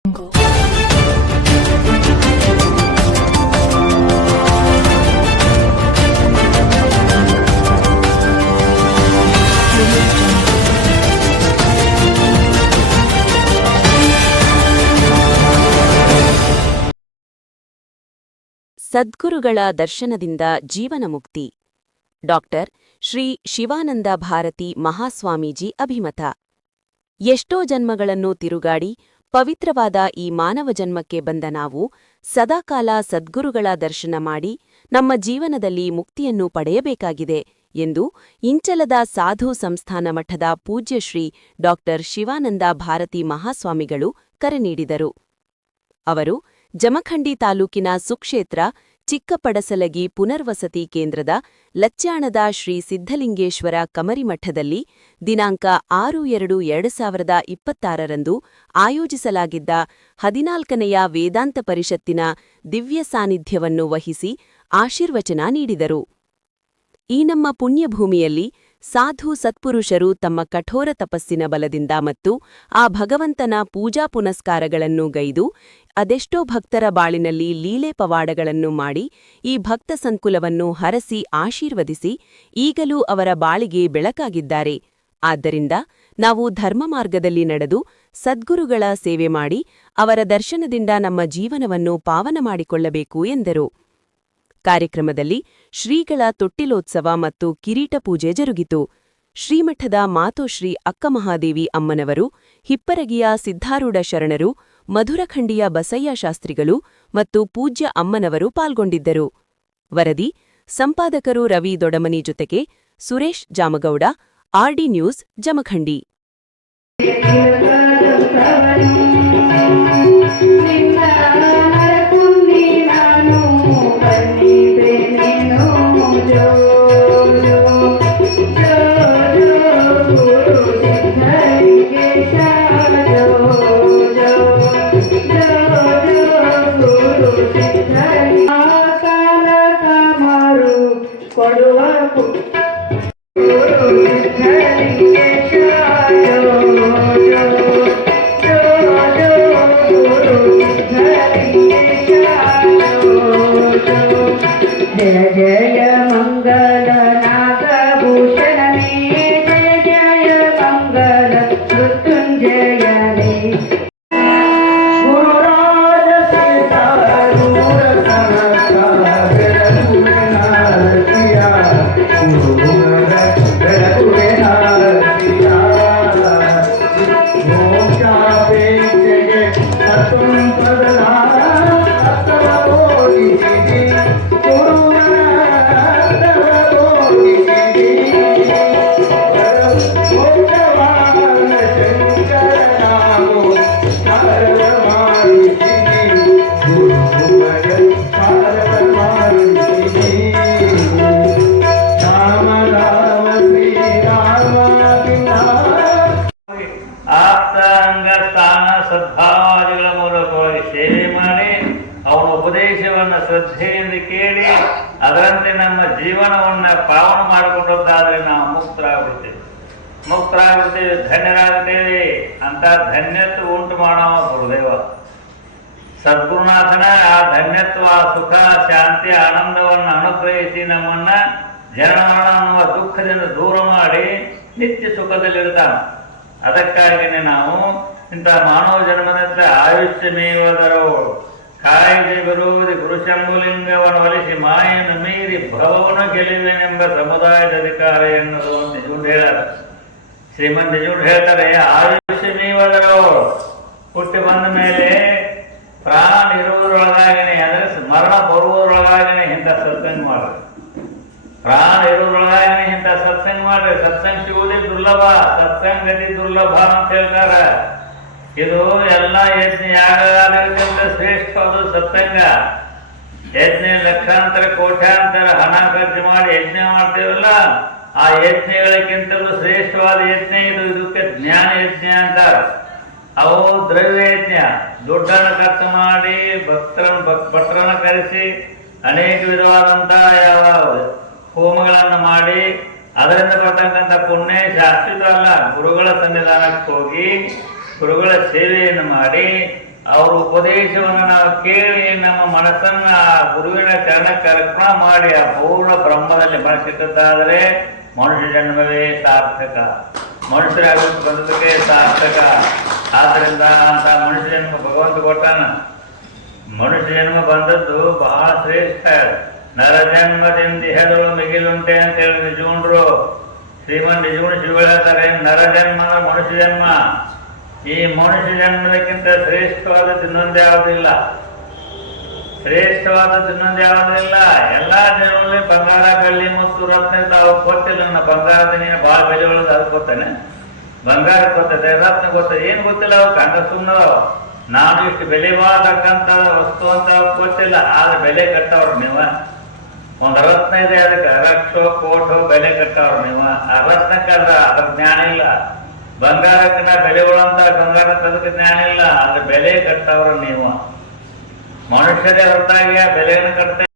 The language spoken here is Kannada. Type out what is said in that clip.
ಸದ್ಗುರುಗಳ ದರ್ಶನದಿಂದ ಜೀವನ ಮುಕ್ತಿ. ಡಾಕ್ಟರ್ ಶ್ರೀ ಶಿವಾನಂದ ಭಾರತಿ ಮಹಾಸ್ವಾಮೀಜಿ ಅಭಿಮತ. ಎಷ್ಟೋ ಜನ್ಮಗಳನ್ನು ತಿರುಗಾಡಿ ಪವಿತ್ರವಾದ ಈ ಮಾನವ ಜನ್ಮಕ್ಕೆ ಬಂದ ನಾವು ಸದಾಕಾಲ ಸದ್ಗುರುಗಳ ದರ್ಶನ ಮಾಡಿ ನಮ್ಮ ಜೀವನದಲ್ಲಿ ಮುಕ್ತಿಯನ್ನು ಪಡೆಯಬೇಕಾಗಿದೆ ಎಂದು ಇಂಚಲದ ಸಾಧು ಸಂಸ್ಥಾನ ಮಠದ ಪೂಜ್ಯ ಶ್ರೀ ಡಾಕ್ಟರ್ ಶಿವಾನಂದ ಭಾರತಿ ಮಹಾಸ್ವಾಮಿಗಳು ಕರೆ ನೀಡಿದರು. ಅವರು ಜಮಖಂಡಿ ತಾಲೂಕಿನ ಸುಕ್ಷೇತ್ರ ಚಿಕ್ಕಪಡಸಲಗಿ ಪುನರ್ವಸತಿ ಕೇಂದ್ರದ ಲಚ್ಚಾಣದ ಶ್ರೀ ಸಿದ್ಧಲಿಂಗೇಶ್ವರ ಕಮರಿಮಠದಲ್ಲಿ ದಿನಾಂಕ 6/2/2026ರಂದು ಆಯೋಜಿಸಲಾಗಿದ್ದ 14ನೆಯ ವೇದಾಂತ ಪರಿಷತ್ತಿನ ದಿವ್ಯ ಸಾನ್ನಿಧ್ಯವನ್ನು ವಹಿಸಿ ಆಶೀರ್ವಚನ ನೀಡಿದರು. ಈ ನಮ್ಮ ಪುಣ್ಯಭೂಮಿಯಲ್ಲಿ ಸಾಧು ಸತ್ಪುರುಷರು ತಮ್ಮ ಕಠೋರ ತಪಸ್ಸಿನ ಬಲದಿಂದ ಮತ್ತು ಆ ಭಗವಂತನ ಪೂಜಾ ಪುನಸ್ಕಾರಗಳನ್ನು ಗೈದು ಅದೆಷ್ಟೋ ಭಕ್ತರ ಬಾಳಿನಲ್ಲಿ ಲೀಲೆ ಪವಾಡಗಳನ್ನು ಮಾಡಿ ಈ ಭಕ್ತ ಸಂಕುಲವನ್ನು ಹರಸಿ ಆಶೀರ್ವದಿಸಿ ಈಗಲೂ ಅವರ ಬಾಳಿಗೆ ಬೆಳಕಾಗಿದ್ದಾರೆ. ಆದ್ದರಿಂದ ನಾವು ಧರ್ಮ ಮಾರ್ಗದಲ್ಲಿ ನಡೆದು ಸದ್ಗುರುಗಳ ಸೇವೆ ಮಾಡಿ ಅವರ ದರ್ಶನದಿಂದ ನಮ್ಮ ಜೀವನವನ್ನು ಪಾವನ ಮಾಡಿಕೊಳ್ಳಬೇಕು ಎಂದರು. ಕಾರ್ಯಕ್ರಮದಲ್ಲಿ ಶ್ರೀಗಳ ತೊಟ್ಟಿಲೋತ್ಸವ ಮತ್ತು ಕಿರೀಟ ಪೂಜೆ ಜರುಗಿತು. ಶ್ರೀಮಠದ ಮಾತೋಶ್ರೀ ಅಕ್ಕಮಹಾದೇವಿ ಅಮ್ಮನವರು, ಹಿಪ್ಪರಗಿಯ ಸಿದ್ಧಾರೂಢ ಶರಣರು, ಮಧುರಖಂಡಿಯ ಬಸಯ್ಯ ಶಾಸ್ತ್ರಿಗಳು ಮತ್ತು ಪೂಜ್ಯ ಅಮ್ಮನವರು ಪಾಲ್ಗೊಂಡಿದ್ದರು. ವರದಿ ಸಂಪಾದಕರು ರವಿ ದೊಡಮನಿ ಜೊತೆಗೆ ಸುರೇಶ್ ಜಾಮಗೌಡ, ಆರ್ಡಿ ನ್ಯೂಸ್, ಜಮಖಂಡಿ. जय जय मंगल नागभूषणने, जय जय मंगल मृत्युंजयने. गुरुराज सिद्धारूढ़ समर्था बेरकुनारतिया, गुरुराज बेरकुनारतिया. मोक्षापेक्षे सत्वं प्रददाता सत्वोऽपि ಸದ್ಭಾವಾದಿಗಳ ಮೂಲಕವಾಗಿ ಸೇವೆ ಮಾಡಿ ಅವನ ಉಪದೇಶವನ್ನು ಶ್ರದ್ಧೆಯಿಂದ ಕೇಳಿ ಅದರಂತೆ ನಮ್ಮ ಜೀವನವನ್ನು ಪಾವನ ಮಾಡಿಕೊಂಡದ್ದಾದರೆ ನಾವು ಮುಕ್ತರಾಗ್ಬಿಡ್ತೇವೆ, ಧನ್ಯರಾಗುತ್ತೇವೆ ಅಂತ ಧನ್ಯತ್ವ ಉಂಟು ಮಾಡುವ ಗುರುದೇವ ಸದ್ಗುರುನಾಥನ ಆ ಧನ್ಯತ್ವ, ಸುಖ, ಶಾಂತಿ, ಆನಂದವನ್ನು ಅನುಗ್ರಹಿಸಿ ನಮ್ಮನ್ನ ಜನನ ಅನ್ನುವ ದುಃಖದಿಂದ ದೂರ ಮಾಡಿ ನಿತ್ಯ ಸುಖದಲ್ಲಿರ್ತಾನೆ. ಅದಕ್ಕಾಗಿಯೇ ನಾವು ಇಂಥ ಮಾನವ ಜನ್ಮದಂತೆ ಆಯುಷ್ಯಮೇವದರೋ ಕಾಯ್ದೆ ಬರುವುದು ಗುರುಶಂಭುಲಿಂಗವನ್ನು ಒಲಿಸಿ ಮಾಯನ್ನು ಮೀರಿ ಭವವನ್ನು ಗೆಲುವೆನೆಂಬ ಸಮುದಾಯದ ಅಧಿಕಾರ ಎನ್ನುವುದು ನಿಜುಂಡು ಹೇಳಾರ. ಶ್ರೀಮಂತ ನಿಜುಂಡು ಹೇಳ್ತಾರೆ, ಆಯುಷ್ಯಮೇವದರೋ ಹುಟ್ಟಿ ಬಂದ ಮೇಲೆ ಪ್ರಾಣ ಇರುವುದರೊಳಗಾಗಿನೇ ಅಂದರೆ ಮರಣ ಬರುವುದರೊಳಗಾಗಿನೇ ಇಂಥ ಸತ್ಸಂಗ ಮಾಡ್ರಿ. ಪ್ರಾಣ ಇರುವುದರೊಳಗಾಗಿನೇ ಇಂಥ ಸತ್ಸಂಗ ಮಾಡ್ರಿ. ಸತ್ಸಂಗ ಸಿಗುವುದೇ ದುರ್ಲಭ, ಸತ್ಸಂಗ ಗತಿ ದುರ್ಲಭ ಅಂತ ಹೇಳ್ತಾರೆ. ಇದು ಎಲ್ಲ ಯಜ್ಞ ಯಾಗಕ್ಕಿಂತ ಶ್ರೇಷ್ಠವಾದ ಸತ್ಸಂಗ. ಯಜ್ಞ ಲಕ್ಷಾಂತರ ಕೋಟ್ಯಾಂತರ ಹಣ ಖರ್ಚು ಮಾಡಿ ಯಜ್ಞ ಮಾಡ್ತೇವಲ್ಲ, ಆ ಯಜ್ಞಗಳಕ್ಕಿಂತಲೂ ಶ್ರೇಷ್ಠವಾದ ಯಜ್ಞ ಇದು. ಇದಕ್ಕೆ ಜ್ಞಾನ ಯಜ್ಞ ಅಂತಾರೆ. ಅವು ದ್ರವ್ಯ ಯಜ್ಞ, ದುಡ್ಡನ್ನು ಖರ್ಚು ಮಾಡಿ ಭಕ್ತರನ್ನು ಕರೆಸಿ ಅನೇಕ ವಿಧವಾದಂತಹ ಯಾವ ಹೋಮಗಳನ್ನು ಮಾಡಿ ಅದರಿಂದ ಬರ್ತಕ್ಕಂಥ ಪುಣ್ಯ ಶಾಶ್ವತ ಅಲ್ಲ. ಗುರುಗಳ ಸನ್ನಿಧಾನಕ್ಕೆ ಹೋಗಿ ಗುರುಗಳ ಸೇವೆಯನ್ನು ಮಾಡಿ ಅವ್ರ ಉಪದೇಶವನ್ನು ನಾವು ಕೇಳಿ ನಮ್ಮ ಮನಸ್ಸನ್ನ ಆ ಗುರುವಿನ ಚರಣಕ್ಕೆ ಅರ್ಪಣೆ ಮಾಡಿ ಆ ಪೂರ್ಣ ಬ್ರಹ್ಮದಲ್ಲಿ ಮನಸ್ಸಿದ್ದಾದರೆ ಮನುಷ್ಯ ಜನ್ಮವೇ ಸಾರ್ಥಕ, ಮನುಷ್ಯರ ಅಭಿವೃದ್ಧಿ ಬಂದದಕ್ಕೆ ಸಾರ್ಥಕ. ಆದ್ದರಿಂದ ಅಂತ ಮನುಷ್ಯ ಜನ್ಮ ಭಗವಂತ ಕೊಟ್ಟಾನ. ಮನುಷ್ಯ ಜನ್ಮ ಬಂದದ್ದು ಬಹಳ ಶ್ರೇಷ್ಠ. ನರ ಜನ್ಮದಿಂದ ಇಹದಳು ಮಿಗಿಲುಂಟೆ ಅಂತ ಹೇಳಿ ನಿಜಗುಂಡ್ರು ಶ್ರೀಮನ್ ನಿಜಗುಣ ಶಿವ ಹೇಳ್ತಾರೆ, ನರ ಜನ್ಮ ಅಂದ್ರೆ ಮನುಷ್ಯ ಜನ್ಮ. ಈ ಮನುಷ್ಯ ಜನ್ಮದಕ್ಕಿಂತ ಶ್ರೇಷ್ಠವಾದದ್ದು ಇನ್ನೊಂದು ಯಾವುದಿಲ್ಲ, ಶ್ರೇಷ್ಠವಾದದ್ದು ಇನ್ನೊಂದು ಯಾವುದಿಲ್ಲ. ಎಲ್ಲಾ ಜನರಲ್ಲಿ ಬಂಗಾರ ಬೆಳ್ಳಿ ಮತ್ತು ರತ್ನ ತಾವು ಗೊತ್ತಿಲ್ಲ. ನನ್ನ ಬಂಗಾರದ ನೀನು ಬಹಳ ಬೆಲೆ ಒಳಗೆ ಅದು ಗೊತ್ತಾನೆ, ಬಂಗಾರ ಗೊತ್ತದೆ, ರತ್ನ ಗೊತ್ತದೆ, ಏನ್ ಗೊತ್ತಿಲ್ಲ. ಅವು ಕಂಡ ಸುಮ್ಮನೆ ನಾನು ಇಷ್ಟು ಬೆಲೆ ಬಾಳತಕ್ಕಂತ ವಸ್ತು ಅಂತ ಗೊತ್ತಿಲ್ಲ, ಆದ್ರೆ ಬೆಲೆ ಕಟ್ಟವ್ರು ನೀವ. ಒಂದು ರತ್ನ ಇದೆ, ಅದಕ್ಕೆ ಲಕ್ಷೋ ಕೋಟೋ ಬೆಲೆ ಕಟ್ಟವ್ರು ನೀವ. ಆ ರತ್ನಕ್ಕಲ್ಲ ಅದ್ರ ಜ್ಞಾನ ಇಲ್ಲ. ಬಂಗಾರಕ್ಕೆ ನಾ ಬೆಲೆ ಉಳಂತ ಬಂಗಾರಕ್ಕೆ ಅದಕ್ಕೆ ಜ್ಞಾನ ಇಲ್ಲ, ಅದ್ರ ಬೆಲೆ ಕಟ್ಟವ್ರು ನೀವು. ಮನುಷ್ಯರೇ ಹೊರತಾಗಿ ಆ ಬೆಲೆಯನ್ನು ಕಟ್ತಾ